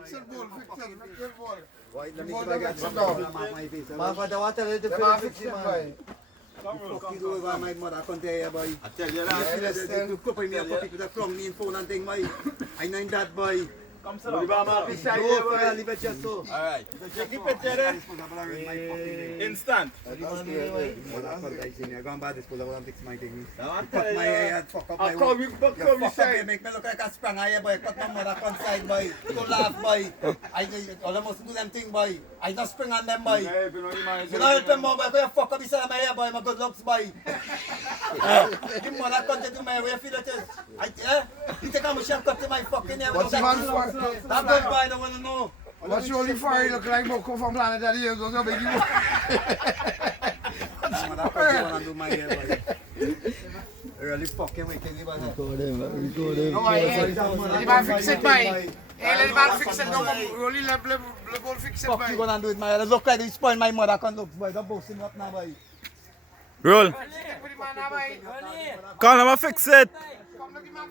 fix it, bull, fix it, fix it, bull. Why let me Bull, try fix get it some down. my face. Man, for the water, let the Them film a fix fix it, it, man. boy. Fuck you over my mother can't tell you, boy. I tell you You that. see that you couple me up with a from me and phone and thing, boy. I know that, boy. Come sit down. Come sit down. Go for it, leave it just so. Alright. Keep it there. Instant. I'm going bad this pull, I want to fix my thing. Now I'm Cut telling my you. hair, fuck up my I'll come you, You come you fuck up, say. you make me look like a sprang here, boy. Cut my mother on side, boy. Don't laugh, boy. I almost do them thing, boy. I just spring on them, boy. You don't help them more, boy. Go fuck up beside my hair, boy. My good looks, boy. You mother can't do my way, feel it is. You think I'm a chef cut to my fucking hair? What's the man for? That good, boy. I don't want to know. What's your only fire look like? Come from planet that years ago, big you. Mother can't want to do my hair, boy. Really fucking wicked, boy. Record him, record him. No, the man fix it, boy. Hey, let the man fix it. No, only let bull fix it, Fuck you boy. gonna do it, my hair. Look like you spoil my mother can look, boy. Don't boast him up now, boy. Roll. Come on, I'm fix it. Come look, the man